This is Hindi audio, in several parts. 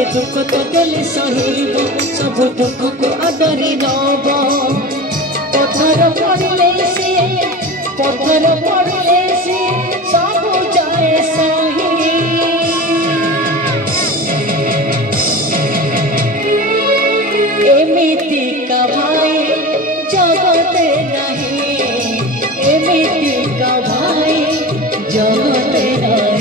जिते दुख तो देले सहिब सब दुख को आदरी नब पत्थर पड़िले से सब जाए सही एमिति का भाई जगते नहीं एमिति का भाई जगते नहीं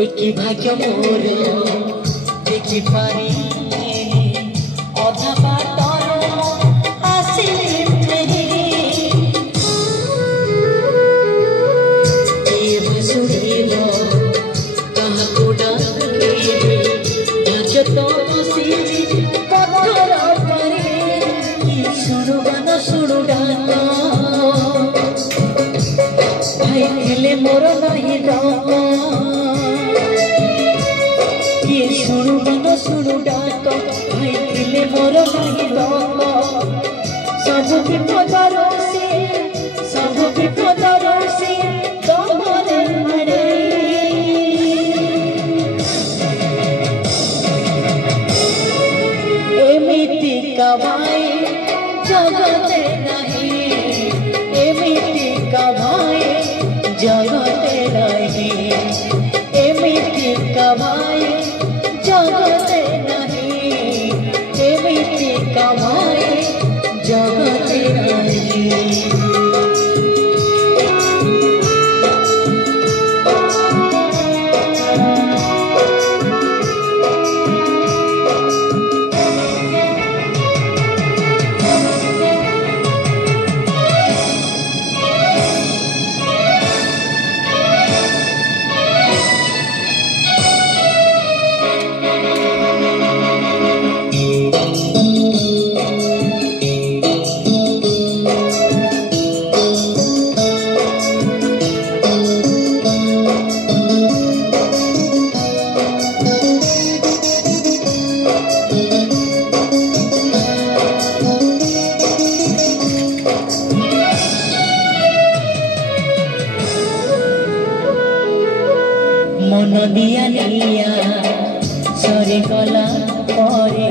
एक भाग्य मोर देखि पारी अधा बाटर आसिले सुनिब कहा को डाके भाग्य तो बसी पत्थर परे शुणुबा न शुणु डाक भाई थिले मोर नहीं डाक शुणु डाक भाई थिले मोर नहीं डाक सब विपद रोसी तमरे मरे एमिति का भाई जगते नहीं एमिति का भाई जगते नहीं एमिति का भाई जगते नहीं एमिति का भाई जगते नहीं मन दिया निया सरी गला परे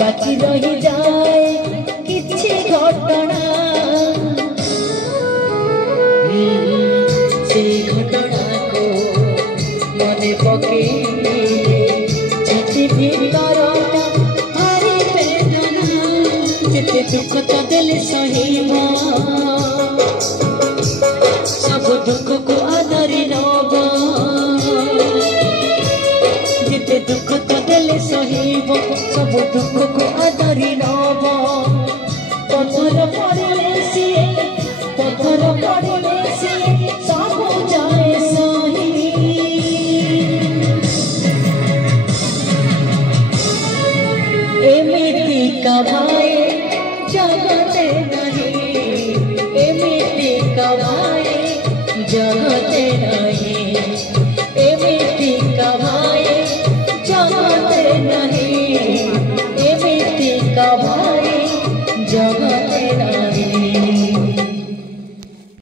बाकी रही जाए किछि घटना से घटना को मने पकेइले छाती भीतर भारी वेदना जेते दुख तो देले सहिब सब दुख को आदरी नब जिते दुख तो देले सहिब सब दुख को आदरी नब पत्थर पड़िले से सब जाए सही एमिति का भाई जगते नहीं एमिति का भाई जगते नहीं एमिति का भाई जगते नहीं।